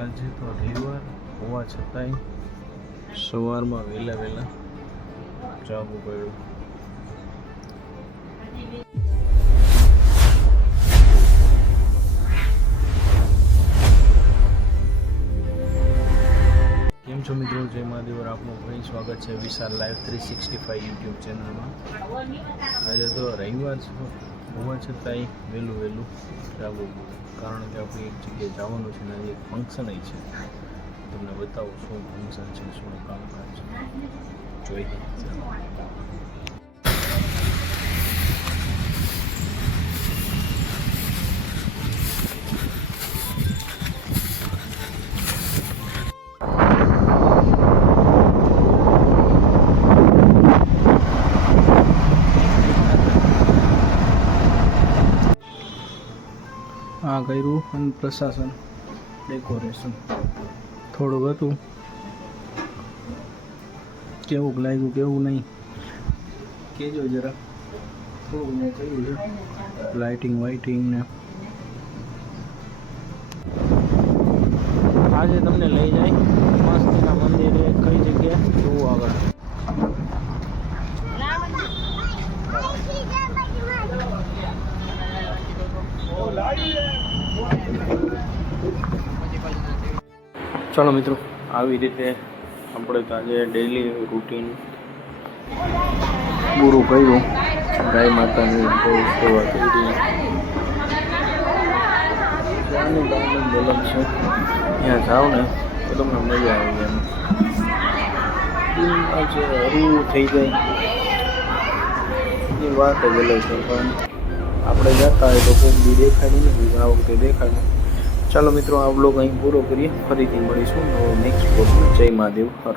આજે તો રવિવાર હોવા છતાંય સવારમાં વહેલા જાગવું પડ્યું. કેમ છો મિત્રો? જય મહાદેવ. આપનું ફરી સ્વાગત છે વિશાલ લાઈવ 365 યુટ્યુબ ચેનલમાં. આજે તો રવિવાર હોવા છતાંય વહેલું જાગવું પડ્યું, કારણ કે આપણે એક જગ્યાએ જવાનું છે અને આજે એક ફંક્શન છે. તમને બતાવું શું ફંક્શન છે, શું કામકાજ છે, જોઈએ. આ કર્યું અને પ્રશાસન ડેકોરેશન થોડુંક હતું. કેવું લાગ્યું કેવું નહીં કહેજો જરા. થોડુંક મેં કહ્યું છે લાઇટિંગ ને આજે તમને લઈ જાય મસ્તીના મંદિરે. કઈ જગ્યાએ જોવું આગળ. ચાલો મિત્રો, આવી રીતે આપણે તો આજે ડેઈલી રૂટીન પૂરું કર્યું. ગાય માતાની સેવા કરી. બોલમ છે ત્યાં જાઓ ને તો તમને મજા આવે. એમ આજે હરું થઈ જાય એ વાત જ અલગ છે, પણ આપણે જતા હોય તો કોઈ બી દેખાડ્યું નથી. આ વખતે દેખાડ્યું. ચાલો મિત્રો, આ બ્લોગ અહીં પૂરો કરીએ. ફરીથી મળીશું નેક્સ્ટ બ્લોગમાં. જય મહાદેવ હર.